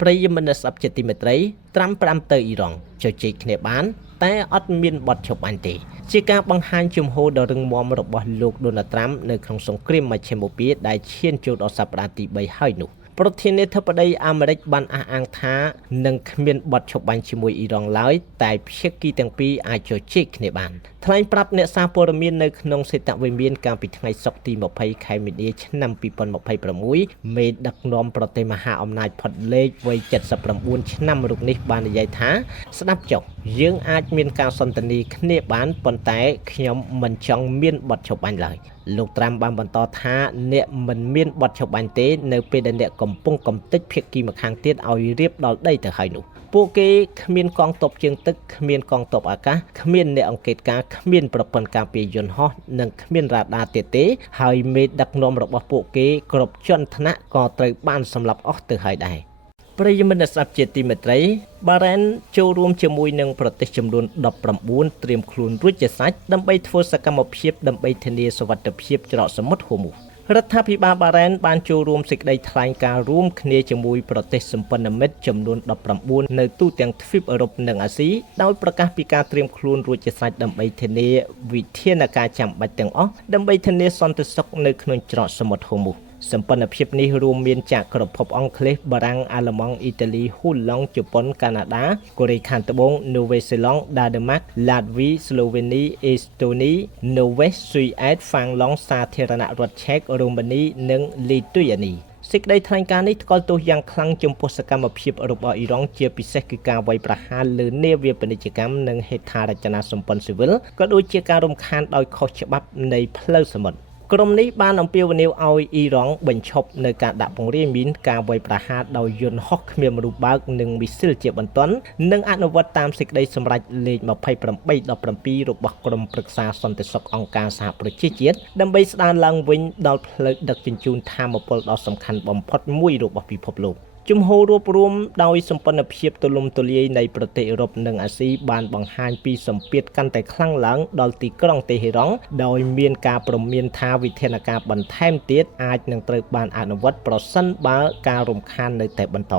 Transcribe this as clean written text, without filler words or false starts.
ប្រិយមិត្តស្ដាប់ជាទីមេត្រីត្រាំ5ទៅអ៊ីរ៉ង់ជជែកគ្នាបានតែអត់មានបទឈប់អញទេជាការបង្ហាញជំហរដ៏រឹងមាំរបស់លោកដូណាល់ត្រាំនៅក្នុងសង្គ្រាមមជ្ឈិមបូព៌ាដែលឈានចូលដល់សប្តាហ៍ទី3ហើយនោះប្រធានាធិបតីអាមេរិកបានអះអាងថានឹងគ្មានបទឈប់បាញ់ជាមួយអ៊ីរ៉ង់ឡើយតែភាគីទាំងពីរអាចជជែកគ្នាបានថ្លែងប្រាប់អ្នកសារព័ត៌មាននៅក្នុងសេតវិមានកាលពីថ្ងៃសុក្រទី20ខែមីនាឆ្នាំ2026មេដឹកនាំប្រទេសមហាអំណាចផុតលេខវ័យ79ឆ្នាំរូបនេះបាននិយាយថាស្ដាប់ចុះយើងអាចមានការសន្ទនាគ្នាបានប៉ុន្តែខ្ញុំមិនចង់មានបទឈប់បាញ់ឡើយលោកត្រាំបានបន្តថាអ្នកមិនមានបទឈប់បាញ់ទេនៅពេលដែលអ្នកកំពុងកំទេចភាគីម្ខាងទៀតឲ្យរៀបដល់ដីទៅហើយនោះពួកគេគ្មានកងទ័ពជើងទឹកគ្មានកងទ័ពអាកាសគ្មានអ្នកអង្កេតការគ្មានប្រព័ន្ធការពារយន្តហោះនិងគ្មានរ៉ាដាទៀតទេហើយមេដឹកនាំរបស់ពួកគេគ្រប់ជាន់ថ្នាក់ក៏ត្រូវបានសម្លាប់អស់ទៅហើយដែរប្រិយមិត្តស្ដាប់ជាទីមេត្រីបារ៉ែនចូលរួមជាមួយនឹងប្រទេសចំនួន19ត្រៀមខ្លួនរួចជាស្រេចដើម្បីធ្វើសកម្មភាពដើម្បីធានាសុវត្ថិភាពច្រកសមុទ្រហូមូសរដ្ឋាភិបាលបារ៉ែនបានចូលរួមសេចក្តីថ្លែងការណ៍រួមគ្នាជាមួយប្រទេសសម្ព័ន្ធមិត្តចំនួន19នៅទូទាំងទ្វីបអឺរ៉ុបនិងអាស៊ីដោយប្រកាសពីការត្រៀមខ្លួនរួចជាស្រេចដើម្បីធានាវិធានការចាំបាច់ទាំងអស់ដើម្បីធានាសន្តិសុខនៅក្នុងច្រកសមុទ្រហូមូសសម្ព័ន្ធភាពនេះរួមមានจากក្រភពអង់គ្លេសបារាំងអាល្លឺម៉ង់អ៊ីតាលីហ៊ូឡុងជប៉ុនកាណាដាកូរ៉េខាងត្បូងនូវេសេឡង់ដាណឺម៉ាក់ឡាតវីស្លូវេនីអេស្តូនីនូវេសស៊ុយអែតហ្វាំងឡង់សាធារណរដ្ឋឆែករូម៉ានីនិងលីទុយអានីសេចក្តីថ្លែងការណ៍នេះថ្កោលទោសយ៉ាងខ្លាំងចំពោះសកម្មភាពរបស់អ៊ីរ៉ង់ជាពិសេសគឺការវាយប្រហារលើនាវាពាណិជ្ជកម្មនិងហេដ្ឋារចនាសម្ព័ន្ធស៊ីវិលក៏ដូចជាការរំខានដោយខុសច្បាប់នៃផ្លូវសមុទ្រក្រុមនេះបានអំពាវនាវឲ្យអ៊ីរ៉ង់បញ្ឈប់នៅការដាក់ពង្រាយមីនការវាយប្រហារដោយយន្តហោះគ្មានមនុស្សបើកនិងមីស៊ីលជាបន្ទាន់និងអនុវត្តតាមសេចក្តីសម្រេចលេខ2817របស់ក្រុមប្រឹក្សាសន្តិសុខអង្គការសហប្រជាជាតិដើម្បីស្ដារឡើងវិញដល់ផ្លូវដឹកជញ្ជូនថាមពលដ៏សំខាន់បំផុតមួយរបស់ពិភពលោកជំហររួបរวมដោយសម្ព័ន្ធភាពទូលំទូលាយនៃប្រទេសអឺរ៉ុបនិងអាស៊ីបានបង្ហាញពីសម្ពាធកាន់តែខ្លាំងឡើងដល់ទីក្រុងតេហេរ៉ង់ដោយមានការព្រមានថាវិធានការបន្ថែមទៀតអាចនឹងត្រូវបានអនុវត្តប្រសិនបើការរំខាននៅតែបន្ត